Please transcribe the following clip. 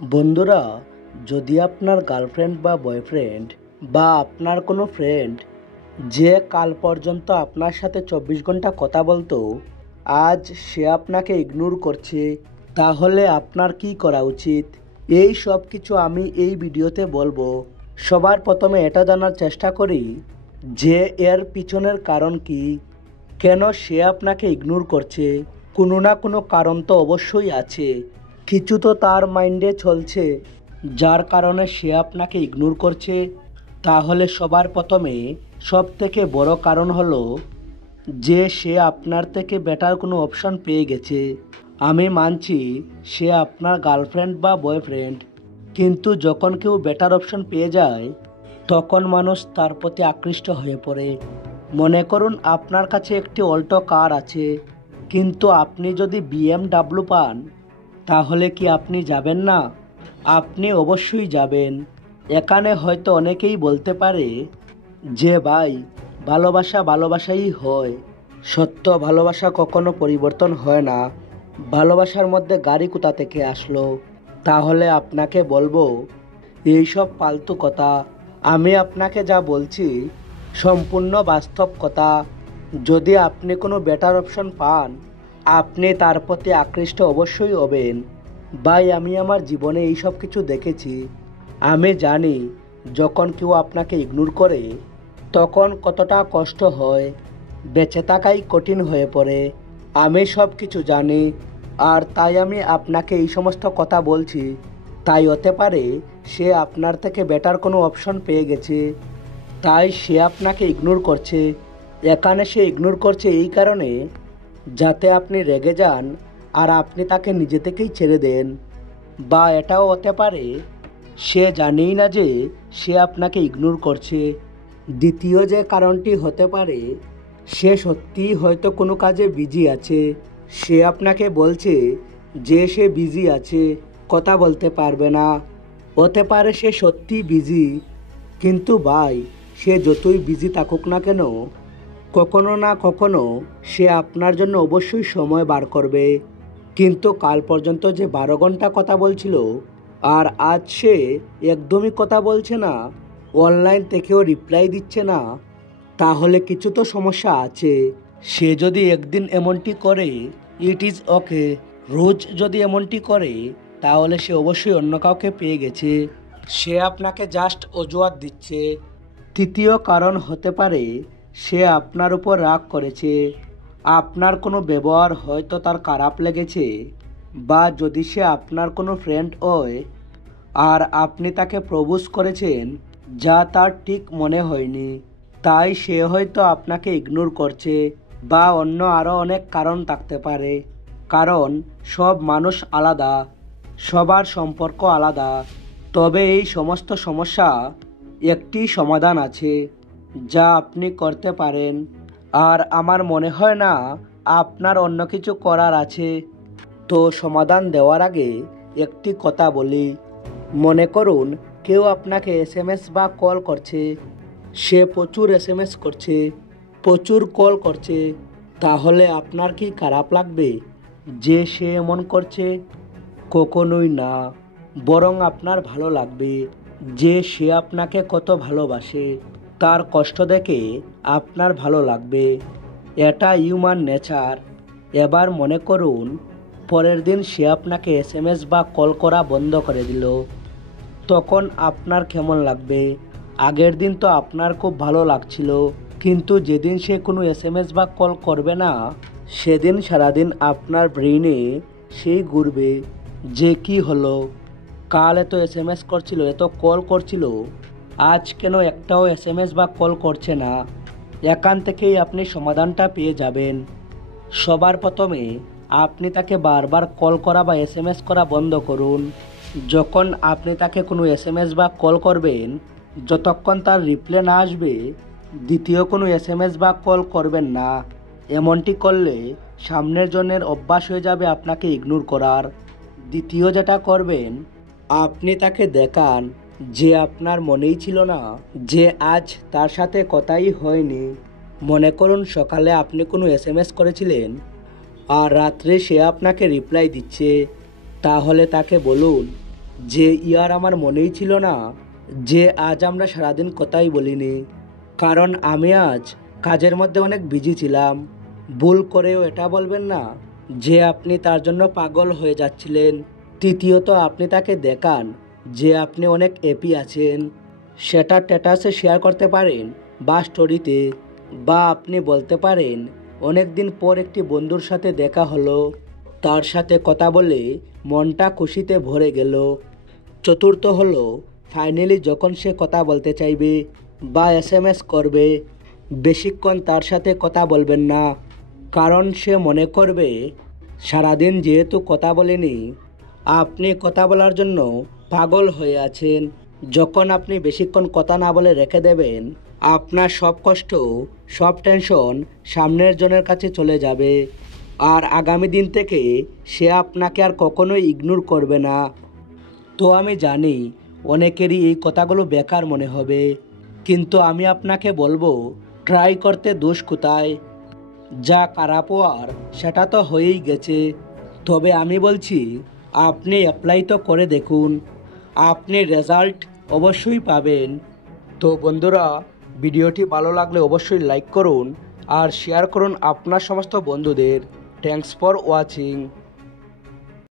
বন্ধুরা, যদি আপনার গার্লফ্রেন্ড বা বয়ফ্রেন্ড বা আপনার কোনো ফ্রেন্ড যে কাল পর্যন্ত আপনার সাথে 24 ঘন্টা কথা বলতো, আজ সে আপনাকে ইগনোর করছে, তাহলে আপনার কি করা উচিত? এই সব কিছু আমি এই ভিডিওতে বলবো। সবার প্রথমে এটা জানার চেষ্টা করি যে এর পিছনের কারণ কি, কেন সে আপনাকে ইগনোর করছে। কোনো না কোনো কারণ তো অবশ্যই আছে, কিছু তো তার মাইন্ডে চলছে যার কারণে সে আপনাকে ইগনোর করছে। তাহলে সবার প্রথমে সব থেকে বড় কারণ হলো যে সে আপনার থেকে বেটার কোনো অপশন পেয়ে গেছে। আমি মানছি সে আপনার গার্লফ্রেন্ড বা বয়ফ্রেন্ড, কিন্তু যখন কেউ বেটার অপশন পেয়ে যায় তখন মানুষ তার প্রতি আকৃষ্ট হয়ে পড়ে। মনে করুন আপনার কাছে একটি অল্টো কার আছে, কিন্তু আপনি যদি BMW পান, তাহলে কি আপনি যাবেন না? আপনি অবশ্যই যাবেন। এখানে হয়তো অনেকেই বলতে পারে যে ভাই, ভালোবাসা ভালোবাসাই হয়, সত্য ভালোবাসা কখনো পরিবর্তন হয় না, ভালোবাসার মধ্যে গাড়ি কোথা থেকে আসলো? তাহলে আপনাকে বলবো এইসব ফালতু কথা। আমি আপনাকে যা বলছি সম্পূর্ণ বাস্তব কথা। যদি আপনি কোনো বেটার অপশন পান, আপনি তার প্রতি আকৃষ্ট অবশ্যই হবেন। ভাই, আমি আমার জীবনে এইসব কিছু দেখেছি। আমি জানি যখন কেউ আপনাকে ইগনোর করে তখন কতটা কষ্ট হয়, বেঁচে থাকাই কঠিন হয়ে পড়ে। আমি সব কিছু জানি, আর তাই আমি আপনাকে এই সমস্ত কথা বলছি। তাই হতে পারে সে আপনার থেকে বেটার কোনো অপশন পেয়ে গেছে, তাই সে আপনাকে ইগনোর করছে। এখানে সে ইগনোর করছে এই কারণে যাতে আপনি রেগে যান আর আপনি তাকে নিজে থেকেই ছেড়ে দেন। বা এটাও হতে পারে সে জানেই না যে সে আপনাকে ইগনোর করছে। দ্বিতীয় যে কারণটি হতে পারে, সে সত্যিই হয়তো কোনো কাজে বিজি আছে। সে আপনাকে বলছে যে সে বিজি আছে, কথা বলতে পারবে না। হতে পারে সে সত্যিই বিজি, কিন্তু ভাই, সে যতই বিজি থাকুক না কেন, কখনো না কখনো সে আপনার জন্য অবশ্যই সময় বার করবে। কিন্তু কাল পর্যন্ত যে 12 ঘন্টা কথা বলছিল, আর আজ সে একদমই কথা বলছে না, অনলাইন থেকেও রিপ্লাই দিচ্ছে না, তাহলে কিছু তো সমস্যা আছে। সে যদি একদিন এমনটি করে, ইট ইজ ওকে। রোজ যদি এমনটি করে, তাহলে সে অবশ্যই অন্য কাউকে পেয়ে গেছে। সে আপনাকে জাস্ট অজুহাত দিচ্ছে। তৃতীয় কারণ হতে পারে সে আপনার উপর রাগ করেছে। আপনার কোনো ব্যবহার হয়তো তার খারাপ লেগেছে, বা যদি সে আপনার কোনো ফ্রেন্ড হয় আর আপনি তাকে প্রপোজ করেছেন যা তার ঠিক মনে হয়নি, তাই সে হয়তো আপনাকে ইগনোর করছে। বা অন্য আরও অনেক কারণ থাকতে পারে, কারণ সব মানুষ আলাদা, সবার সম্পর্ক আলাদা। তবে এই সমস্ত সমস্যা একটি সমাধান আছে যা আপনি করতে পারেন, আর আমার মনে হয় না আপনার অন্য কিছু করার আছে। তো সমাধান দেওয়ার আগে একটি কথা বলি। মনে করুন কেউ আপনাকে SMS বা কল করছে, সে প্রচুর SMS করছে, প্রচুর কল করছে, তাহলে আপনার কি খারাপ লাগবে যে সে এমন করছে? কখনোই না। বরং আপনার ভালো লাগবে যে সে আপনাকে কত ভালোবাসে। তার কষ্ট দেখে আপনার ভালো লাগবে। এটা হিউম্যান নেচার। এবার মনে করুন পরের দিন সে আপনাকে SMS বা কল করা বন্ধ করে দিল, তখন আপনার কেমন লাগবে? আগের দিন তো আপনার খুব ভালো লাগছিল, কিন্তু যেদিন সে কোনো SMS বা কল করবে না, সেদিন সারাদিন আপনার ব্রেইনে সেই ঘুরবে যে কি হলো, কাল এত SMS করছিল, এত কল করছিল, আজ কেন একটাও SMS বা কল করছে না? এখান থেকেই আপনি সমাধানটা পেয়ে যাবেন। সবার প্রথমে আপনি তাকে বারবার কল করা বা SMS করা বন্ধ করুন। যখন আপনি তাকে কোনো SMS বা কল করবেন, যতক্ষণ তার রিপ্লাই না আসবে দ্বিতীয় কোনো SMS বা কল করবেন না। এমনটি করলে সামনের জনের অভ্যাস হয়ে যাবে আপনাকে ইগনোর করার। দ্বিতীয় যেটা করবেন, আপনি তাকে দেখান যে আপনার মনেই ছিল না যে আজ তার সাথে কথাই হয়নি। মনে করুন সকালে আপনি কোনো SMS করেছিলেন আর রাত্রে সে আপনাকে রিপ্লাই দিচ্ছে, তাহলে তাকে বলুন যে ইয়ার আমার মনেই ছিল না যে আজ আমরা সারাদিন কথাই বলিনি, কারণ আমি আজ কাজের মধ্যে অনেক বিজি ছিলাম। ভুল করেও এটা বলবেন না যে আপনি তার জন্য পাগল হয়ে যাচ্ছিলেন। তৃতীয়ত, আপনি তাকে দেখান যে আপনি অনেক হ্যাপি আছেন। সেটা স্ট্যাটাসে শেয়ার করতে পারেন বা স্টোরিতে, বা আপনি বলতে পারেন অনেক দিন পর একটি বন্ধুর সাথে দেখা হলো, তার সাথে কথা বলে মনটা খুশিতে ভরে গেল। চতুর্থ হলো, ফাইনালি যখন সে কথা বলতে চাইবে বা এসএমএস করবে, বেশিক্ষণ তার সাথে কথা বলবেন না, কারণ সে মনে করবে সারাদিন যেহেতু কথা বলেনি আপনি কথা বলার জন্য পাগল হয়ে আছেন। যখন আপনি বেশিক্ষণ কথা না বলে রেখে দেবেন, আপনার সব কষ্ট, সব টেনশন সামনের জনের কাছে চলে যাবে, আর আগামী দিন থেকে সে আপনাকে আর কখনোই ইগনোর করবে না। তো আমি জানি অনেকেরই এই কথাগুলো বেকার মনে হবে, কিন্তু আমি আপনাকে বলবো ট্রাই করতে দোষ কোথায়? যা খারাপ হওয়ার সেটা তো হয়েই গেছে। তবে আমি বলছি আপনি অ্যাপ্লাই তো করে দেখুন, আপনি রেজাল্ট অবশ্যই পাবেন। তো বন্ধুরা, ভিডিওটি ভালো লাগলে অবশ্যই লাইক করুন আর শেয়ার করুন আপনার সমস্ত বন্ধুদের। Thanks for watching.